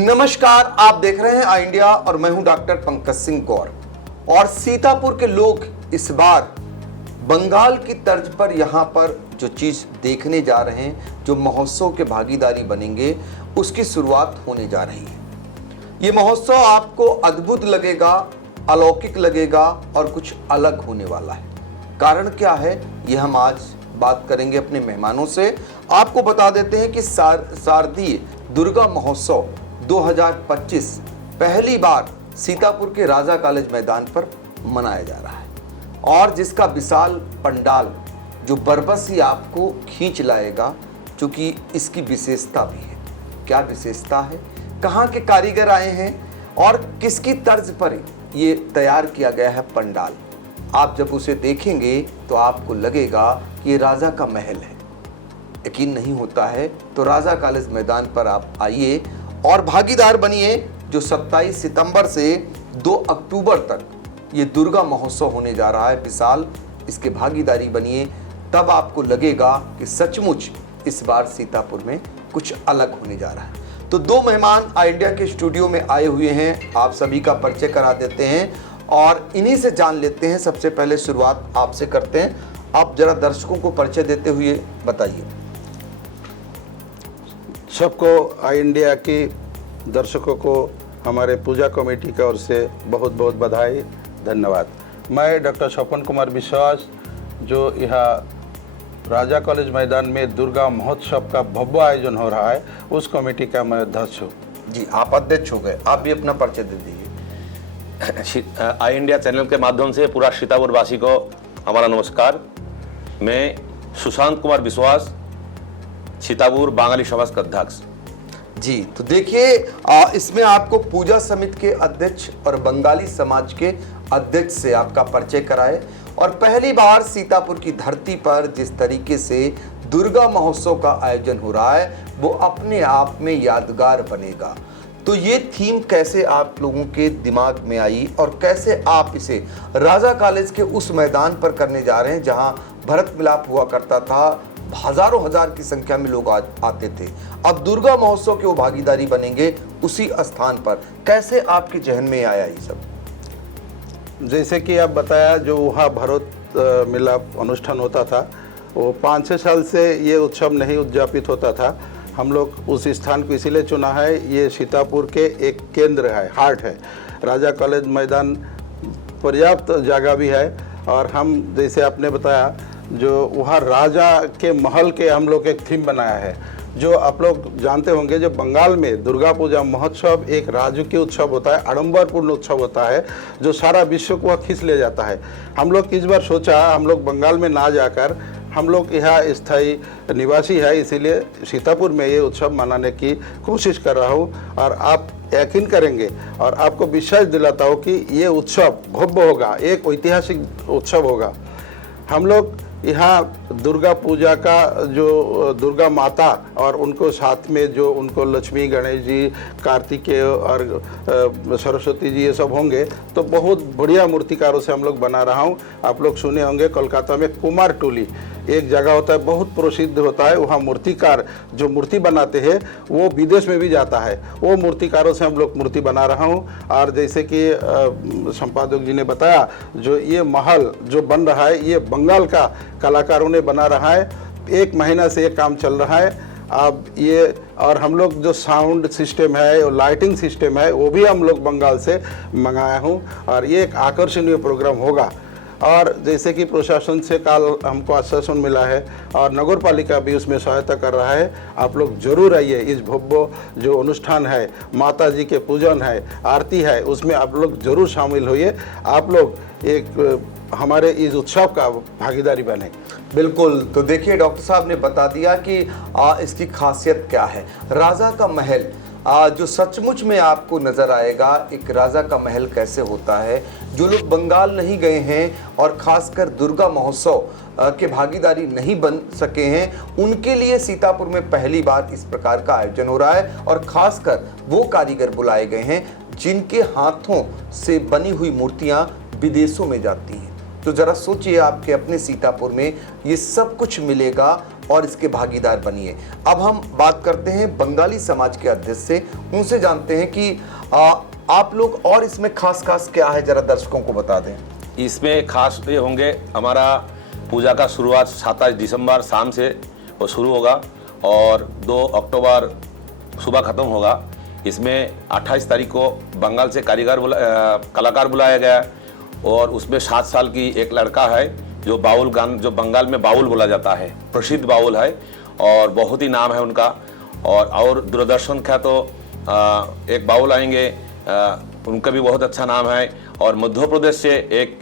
नमस्कार, आप देख रहे हैं आई इंडिया और मैं हूं डॉक्टर पंकज सिंह गौर। और सीतापुर के लोग इस बार बंगाल की तर्ज पर यहां पर जो चीज देखने जा रहे हैं, जो महोत्सव के भागीदारी बनेंगे, उसकी शुरुआत होने जा रही है। ये महोत्सव आपको अद्भुत लगेगा, अलौकिक लगेगा और कुछ अलग होने वाला है। कारण क्या है, ये हम आज बात करेंगे अपने मेहमानों से। आपको बता देते हैं कि शारदीय दुर्गा महोत्सव 2025 पहली बार सीतापुर के राजा कॉलेज मैदान पर मनाया जा रहा है और जिसका विशाल पंडाल जो बरबस ही आपको खींच लाएगा, क्योंकि इसकी विशेषता भी है। क्या विशेषता है, कहाँ के कारीगर आए हैं और किसकी तर्ज पर ये तैयार किया गया है पंडाल। आप जब उसे देखेंगे तो आपको लगेगा कि ये राजा का महल है। यकीन नहीं होता है तो राजा कॉलेज मैदान पर आप आइए और भागीदार बनिए। जो 27 सितंबर से 2 अक्टूबर तक ये दुर्गा महोत्सव होने जा रहा है विशाल, इसके भागीदारी बनिए। तब आपको लगेगा कि सचमुच इस बार सीतापुर में कुछ अलग होने जा रहा है। तो 2 मेहमान आई इंडिया के स्टूडियो में आए हुए हैं, आप सभी का परिचय करा देते हैं और इन्हीं से जान लेते हैं। सबसे पहले शुरुआत आपसे करते हैं, आप जरा दर्शकों को परिचय देते हुए बताइए। सबको आई इंडिया की दर्शकों को हमारे पूजा कमेटी की ओर से बहुत बहुत बधाई, धन्यवाद। मैं डॉक्टर स्वपन कुमार विश्वास, जो यहाँ राजा कॉलेज मैदान में दुर्गा महोत्सव का भव्य आयोजन हो रहा है, उस कमेटी का मैं अध्यक्ष हूँ। जी, आप अध्यक्ष हो गए, आप भी अपना परिचय दे दीजिए। आई इंडिया चैनल के माध्यम से पूरा सीतापुर वासी को हमारा नमस्कार। मैं सुशांत कुमार विश्वास, सीतापुर बांगाली समाज का अध्यक्ष। जी, तो देखिए, इसमें आपको पूजा समिति के अध्यक्ष और बंगाली समाज के अध्यक्ष से आपका परिचय कराए। और पहली बार सीतापुर की धरती पर जिस तरीके से दुर्गा महोत्सव का आयोजन हो रहा है, वो अपने आप में यादगार बनेगा। तो ये थीम कैसे आप लोगों के दिमाग में आई और कैसे आप इसे राजा कॉलेज के उस मैदान पर करने जा रहे हैं जहां भरत मिलाप हुआ करता था, हजारों हजार की संख्या में लोग आते थे। अब दुर्गा महोत्सव के वो भागीदारी बनेंगे उसी स्थान पर। कैसे आपके जहन में आया ये सब? जैसे कि आप बताया, जो वहाँ भरत मिलाप अनुष्ठान होता था, वो 5-6 साल से ये उत्सव नहीं उद्यापित होता था। हम लोग उस स्थान को इसीलिए चुना है, ये सीतापुर के एक केंद्र है, हार्ट है। राजा कॉलेज मैदान पर्याप्त जगह भी है और हम, जैसे आपने बताया, जो वहाँ राजा के महल के हम लोग एक थीम बनाया है। जो आप लोग जानते होंगे, जो बंगाल में दुर्गा पूजा महोत्सव एक राजकीय उत्सव होता है, आडंबरपूर्ण उत्सव होता है, जो सारा विश्व को वह खींच ले जाता है। हम लोग इस बार सोचा, हम लोग बंगाल में ना जाकर, हम लोग यहाँ स्थायी निवासी है, इसीलिए सीतापुर में ये उत्सव मनाने की कोशिश कर रहा हूँ। और आप यकीन करेंगे और आपको विश्वास दिलाता हूँ कि ये उत्सव भव्य होगा, एक ऐतिहासिक उत्सव होगा। हम लोग यहाँ दुर्गा पूजा का, जो दुर्गा माता और उनको साथ में जो उनको लक्ष्मी, गणेश जी, कार्तिकेय और सरस्वती जी, ये सब होंगे, तो बहुत बढ़िया मूर्तिकारों से हम लोग बना रहा हूँ। आप लोग सुने होंगे, कोलकाता में कुमार टोली एक जगह होता है, बहुत प्रसिद्ध होता है। वहाँ मूर्तिकार जो मूर्ति बनाते हैं वो विदेश में भी जाता है। वो मूर्तिकारों से हम लोग मूर्ति बना रहा हूँ। और जैसे कि संपादक जी ने बताया, जो ये महल जो बन रहा है, ये बंगाल का कलाकारों ने बना रहा है। 1 महीना से ये काम चल रहा है। अब ये, और हम लोग जो साउंड सिस्टम है और लाइटिंग सिस्टम है, वो भी हम लोग बंगाल से मंगाया हूँ और ये एक आकर्षणीय प्रोग्राम होगा। और जैसे कि प्रशासन से कल हमको आश्वासन मिला है और नगर पालिका भी उसमें सहायता कर रहा है। आप लोग जरूर आइए, इस भव्य जो अनुष्ठान है, माता जी के पूजन है, आरती है, उसमें आप लोग जरूर शामिल होइए। आप लोग एक हमारे इस उत्सव का भागीदारी बने। बिल्कुल। तो देखिए, डॉक्टर साहब ने बता दिया कि इसकी खासियत क्या है। राजा का महल जो सचमुच में आपको नज़र आएगा, एक राजा का महल कैसे होता है। जो लोग बंगाल नहीं गए हैं और ख़ासकर दुर्गा महोत्सव के भागीदारी नहीं बन सके हैं, उनके लिए सीतापुर में पहली बार इस प्रकार का आयोजन हो रहा है। और ख़ासकर वो कारीगर बुलाए गए हैं जिनके हाथों से बनी हुई मूर्तियाँ विदेशों में जाती हैं। तो ज़रा सोचिए, आपके अपने सीतापुर में ये सब कुछ मिलेगा और इसके भागीदार बनिए। अब हम बात करते हैं बंगाली समाज के अध्यक्ष से, उनसे जानते हैं कि आप लोग और इसमें खास क्या है, जरा दर्शकों को बता दें। इसमें खास ये होंगे, हमारा पूजा का शुरुआत 27 दिसंबर शाम से वो शुरू होगा और 2 अक्टूबर सुबह ख़त्म होगा। इसमें 28 तारीख को बंगाल से कलाकार बुलाया गया और उसमें 7 साल की एक लड़का है जो बाउल गान, जो बंगाल में बाउल बोला जाता है, प्रसिद्ध बाउल है और बहुत ही नाम है उनका। और दूरदर्शन का तो एक बाउल आएंगे, उनका भी बहुत अच्छा नाम है। और मध्य प्रदेश से एक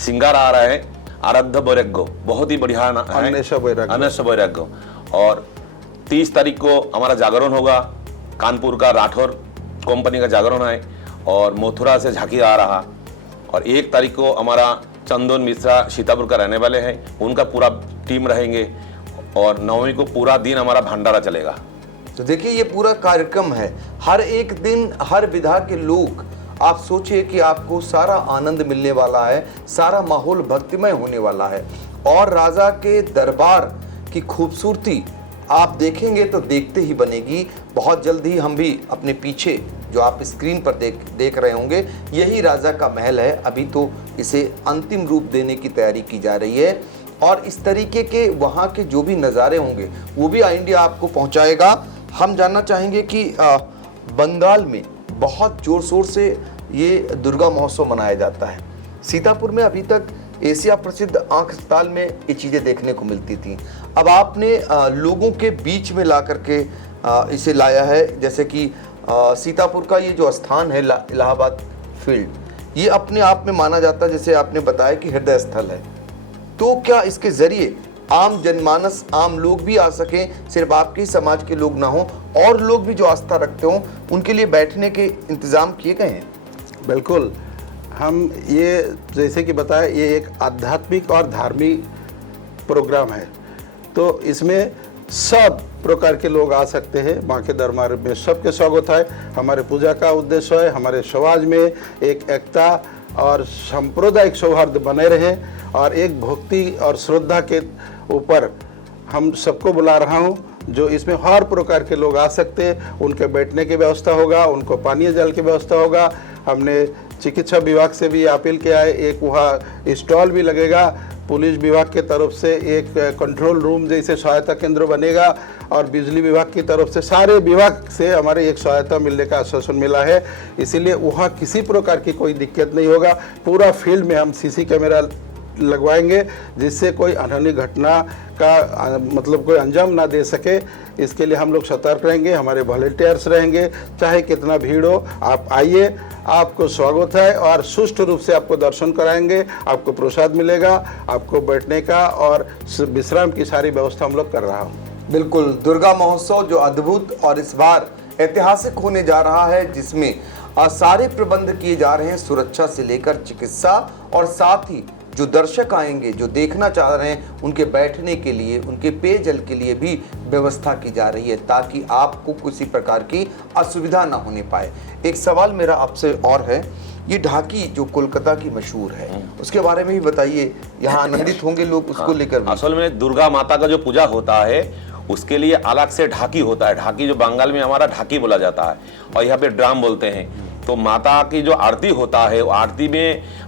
सिंगर आ रहा है, आराध्य वैराग्य, बहुत ही बढ़िया है, अन्वेष वैराग्य। और 30 तारीख को हमारा जागरण होगा, कानपुर का राठौर कंपनी का जागरण है और मथुरा से झांकी आ रहा। और 1 तारीख को हमारा चंदन मिश्रा सीतापुर का रहने वाले हैं, उनका पूरा टीम रहेंगे। और 9वीं को पूरा दिन हमारा भंडारा चलेगा। तो देखिए ये पूरा कार्यक्रम है, हर एक दिन हर विधा के लोग, आप सोचिए कि आपको सारा आनंद मिलने वाला है, सारा माहौल भक्तिमय होने वाला है। और राजा के दरबार की खूबसूरती आप देखेंगे तो देखते ही बनेगी। बहुत जल्द ही हम भी अपने पीछे जो आप स्क्रीन पर देख रहे होंगे, यही राजा का महल है। अभी तो इसे अंतिम रूप देने की तैयारी की जा रही है और इस तरीके के वहाँ के जो भी नज़ारे होंगे वो भी इंडिया आपको पहुँचाएगा। हम जानना चाहेंगे कि बंगाल में बहुत ज़ोर शोर से ये दुर्गा महोत्सव मनाया जाता है। सीतापुर में अभी तक एशिया प्रसिद्ध आँख अस्पताल में ये चीज़ें देखने को मिलती थी, अब आपने लोगों के बीच में ला करके इसे लाया है। जैसे कि सीतापुर का ये जो स्थान है इलाहाबाद फील्ड, ये अपने आप में माना जाता है, जैसे आपने बताया कि हृदय स्थल है। तो क्या इसके ज़रिए आम जनमानस, आम लोग भी आ सकें, सिर्फ आपके ही समाज के लोग ना हों, और लोग भी जो आस्था रखते हों, उनके लिए बैठने के इंतज़ाम किए गए हैं? बिल्कुल, हम ये जैसे कि बताया, ये एक आध्यात्मिक और धार्मिक प्रोग्राम है, तो इसमें सब प्रकार के लोग आ सकते हैं। माँ के दरबार में सबके स्वागत है। हमारे पूजा का उद्देश्य है हमारे समाज में एक एकता और सांप्रदायिक सौहार्द बने रहे और एक भक्ति और श्रद्धा के ऊपर हम सबको बुला रहा हूँ, जो इसमें हर प्रकार के लोग आ सकते हैं। उनके बैठने की व्यवस्था होगा, उनको पानीय जल की व्यवस्था होगा। हमने चिकित्सा विभाग से भी अपील किया है, एक वहाँ स्टॉल भी लगेगा। पुलिस विभाग की तरफ से एक कंट्रोल रूम जैसे सहायता केंद्र बनेगा और बिजली विभाग की तरफ से सारे विभाग से हमारे एक सहायता मिलने का आश्वासन मिला है। इसीलिए वहाँ किसी प्रकार की कोई दिक्कत नहीं होगा। पूरा फील्ड में हम सीसी कैमरा लगवाएंगे जिससे कोई अनहोनी घटना का मतलब कोई अंजाम ना दे सके। इसके लिए हम लोग सतर्क रहेंगे, हमारे वॉलंटियर्स रहेंगे। चाहे कितना भीड़ हो, आप आइए, आपको स्वागत है और सुष्ठु रूप से आपको दर्शन कराएंगे। आपको प्रसाद मिलेगा, आपको बैठने का और विश्राम की सारी व्यवस्था हम लोग कर रहा हूँ। बिल्कुल, दुर्गा महोत्सव जो अद्भुत और इस बार ऐतिहासिक होने जा रहा है, जिसमें सारे प्रबंध किए जा रहे हैं, सुरक्षा से लेकर चिकित्सा, और साथ ही जो दर्शक आएंगे, जो देखना चाह रहे हैं, उनके बैठने के लिए, उनके पेयजल के लिए भी व्यवस्था की जा रही है, ताकि आपको किसी प्रकार की असुविधा ना होने पाए। एक सवाल मेरा आपसे और है, ये ढाकी जो कोलकाता की मशहूर है, उसके बारे में भी बताइए। यहाँ आनंदित होंगे लोग उसको लेकर। असल में दुर्गा माता का जो पूजा होता है उसके लिए अलग से ढाकी होता है। ढाकी जो बंगाल में हमारा ढाकी बोला जाता है और यहाँ पे ड्राम बोलते हैं। तो माता की जो आरती होता है,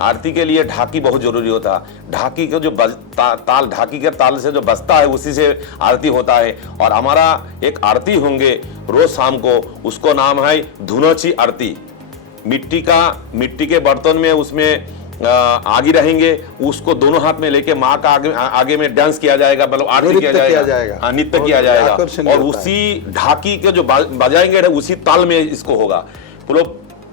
आरती के लिए ढाकी बहुत जरूरी होता है। ढाकी का जो ताल, ढाकी के ताल से जो बजता है उसी से आरती होता है। और हमारा एक आरती होंगे रोज शाम को, उसको नाम है धुनोची आरती। मिट्टी के बर्तन में उसमें आगे रहेंगे, उसको दोनों हाथ में लेके माँ का आगे में डांस किया जाएगा, मतलब आरती किया जाएगा, नृत्य किया जाएगा। और उसी ढाकी के जो बजाएंगे उसी ताल में इसको होगा।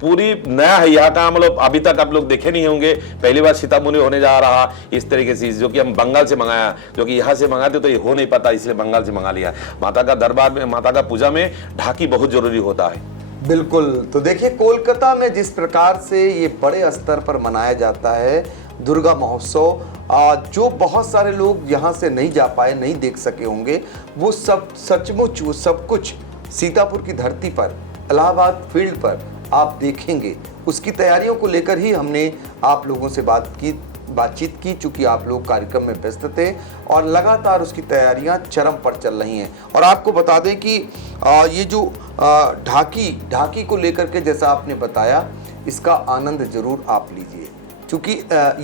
पूरी नया है यहाँ का, मतलब अभी तक आप लोग देखे नहीं होंगे। पहली बार सीतापुर में होने जा रहा इस तरीके से, जो कि हम बंगाल से मंगाया, जो कि यहाँ से मंगाते तो ये हो नहीं पाता, इसलिए बंगाल से मंगा लिया। माता का दरबार में, माता का पूजा में ढाकी बहुत जरूरी होता है। बिल्कुल, तो देखिए कोलकाता में जिस प्रकार से ये बड़े स्तर पर मनाया जाता है दुर्गा महोत्सव, जो बहुत सारे लोग यहाँ से नहीं जा पाए, नहीं देख सके होंगे, वो सब सचमुच वो सब कुछ सीतापुर की धरती पर, इलाहाबाद फील्ड पर आप देखेंगे। उसकी तैयारियों को लेकर ही हमने आप लोगों से बात की, बातचीत की, चूंकि आप लोग कार्यक्रम में व्यस्त थे और लगातार उसकी तैयारियां चरम पर चल रही हैं। और आपको बता दें कि ये जो ढाकी को लेकर के जैसा आपने बताया, इसका आनंद जरूर आप लीजिए, क्योंकि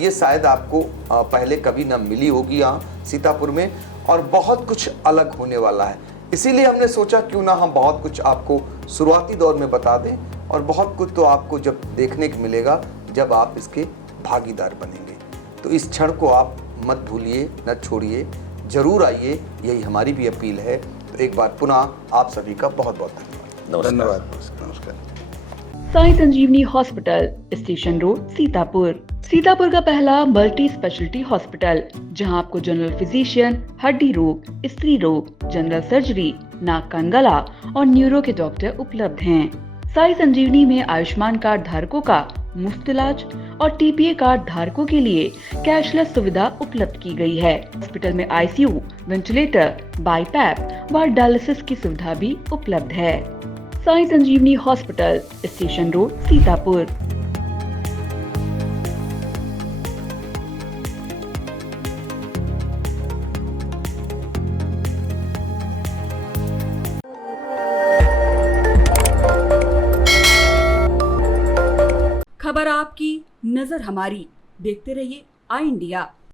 ये शायद आपको पहले कभी ना मिली होगी यहाँ सीतापुर में, और बहुत कुछ अलग होने वाला है। इसीलिए हमने सोचा क्यों ना हम बहुत कुछ आपको शुरुआती दौर में बता दें, और बहुत कुछ तो आपको जब देखने को मिलेगा जब आप इसके भागीदार बनेंगे। तो इस क्षण को आप मत भूलिए, न छोड़िए, जरूर आइए, यही हमारी भी अपील है। तो एक बार पुनः आप सभी का बहुत बहुत धन्यवाद। धन्यवाद, नमस्कार। Sai Sanjeevani hospital, station road, Sitapur. Sitapur का पहला मल्टी स्पेशलिटी हॉस्पिटल, जहां आपको जनरल फिजिशियन, हड्डी रोग, स्त्री रोग, जनरल सर्जरी, नाक कान गला और न्यूरो के डॉक्टर उपलब्ध हैं। साई संजीवनी में आयुष्मान कार्ड धारकों का मुफ्त इलाज और टीपीए कार्ड धारकों के लिए कैशलेस सुविधा उपलब्ध की गई है। हॉस्पिटल में आईसीयू, वेंटिलेटर, बाईपैप व डायलिसिस की सुविधा भी उपलब्ध है। Sai Sanjeevani hospital, station road, Sitapur. खबर आपकी, नजर हमारी। देखते रहिए आई इंडिया।